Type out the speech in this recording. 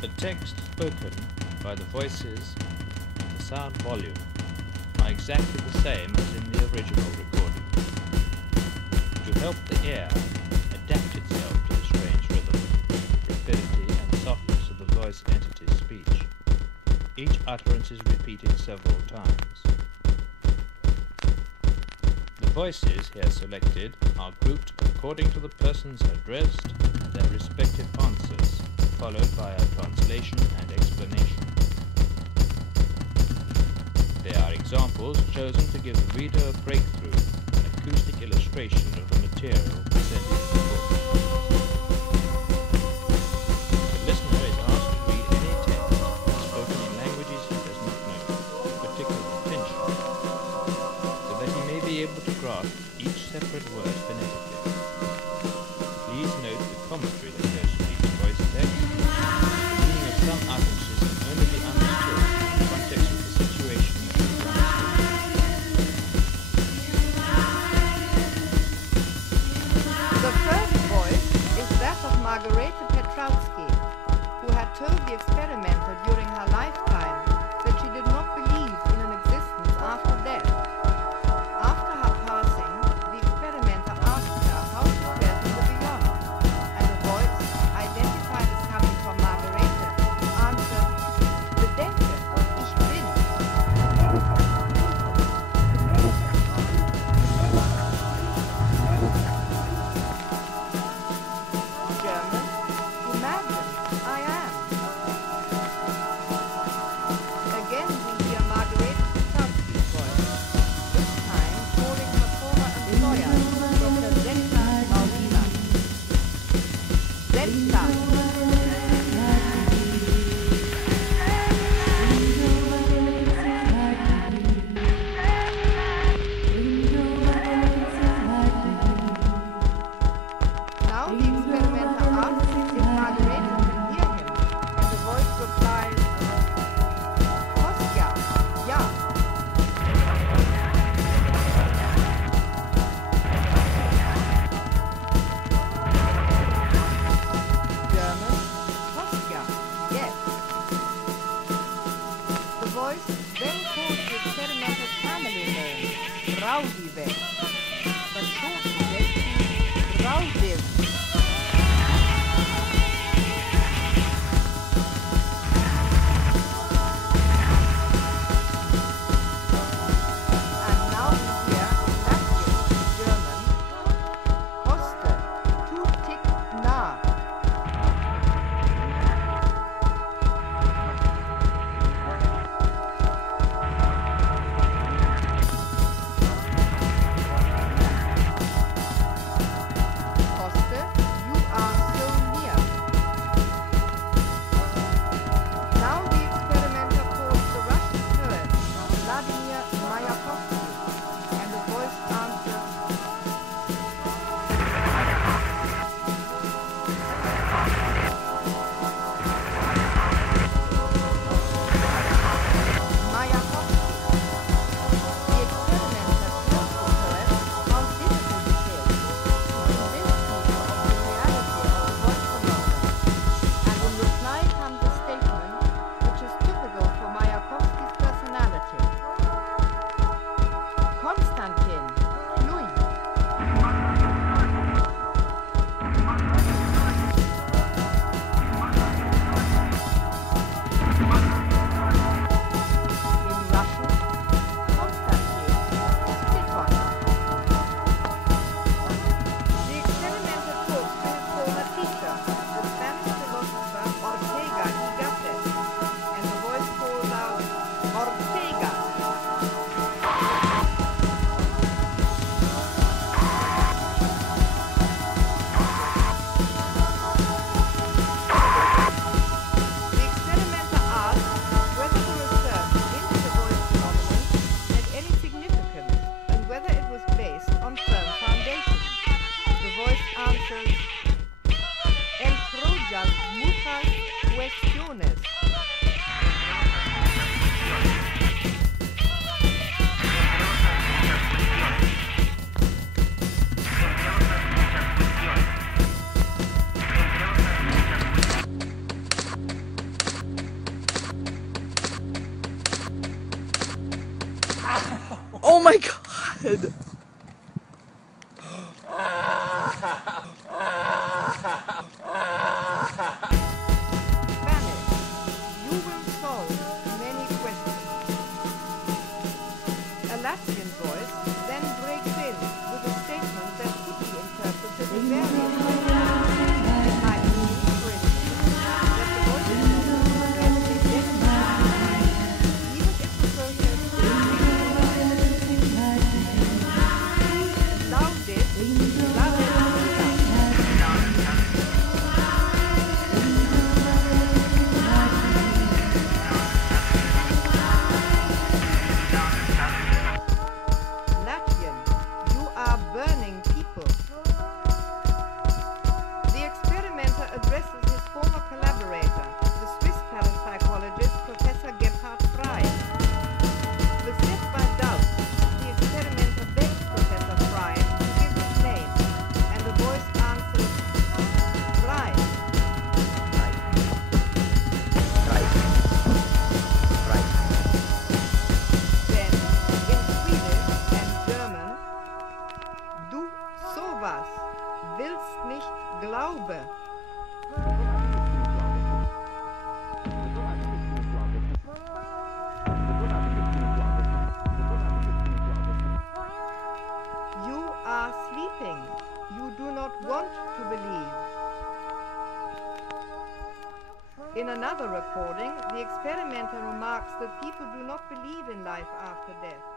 The text spoken by the voices and the sound volume are exactly the same as in the original recording. To help the ear adapt itself to the strange rhythm, rapidity and softness of the voice entity's speech, each utterance is repeated several times. The voices here selected are grouped according to the persons addressed and their respective answers, followed by a translation and explanation. They are examples chosen to give the reader a breakthrough, an acoustic illustration of the material presented in the book. The listener is asked to read any text spoken in languages he does not know, with particular attention, so that he may be able to grasp each separate word phonetically. Please note the commentary that goes with each voice text. The meaning of some utterances can only be understood in the context of the situation that is understood. The first voice is that of Margarete Petrowski, who had told the experimenter during her lifetime that she did not believe in an existence after death. After her passing, the experimenter asked her how she felt in the beyond, and a voice, identified as coming from Margarete, answered, "Bedenke, ich bin." German, imagine, I am. Again we hear Margarete Petrowski's voice, this time calling her former employer, Dr. Zenta Maurina. Zenta. Now the experimenter asks if Margarete can hear him, and the voice replies, "Kostja, ja." German, Kostja, yes. The voice then calls the experimenter's family name, Raudive, but shortens it to Raudiv. And now we hear Latvian, German, Koste, tu tik nah. Koste, you are so near. Now the experimenter calls the Russian poet Vladimir Mayakovsky, and the voice answers, Mayakovsky. The experimenter tells the poet how difficult it is to convince people of the reality of the voice phenomenon, and in reply comes a statement which is typical for Mayakovsky's personality. Konstantin, Louis. In Russian, Konstantin, Spiton. The experimenter talks to his former teacher, the Spanish philosopher Ortega y Gasset, and the voice calls out, "Ortega." The experimenter asks whether the research into the voice phenomenon had any significance and whether it was based on firm foundations. The voice answers, "Entroyan muchas cuestiones." dead. Spanish. You will solve many questions. A Latvian voice then breaks in with a statement that could be interpreted in various ways. It might mean, for instance, that the voice is not necessarily definitely, even if the person is Laudit, Latvian, you are burning people. The experimenter addresses his former collaborator, the Swiss parapsychologist Professor Gebhard Frey. Beset by doubt, the experimenter begs Professor Frey to give his name, and the voice answers, Frey. Then, in Swedish and German, du sowas willst nicht glaube. You are sleeping. You do not want to believe. In another recording, the experimenter remarks that people do not believe in life after death.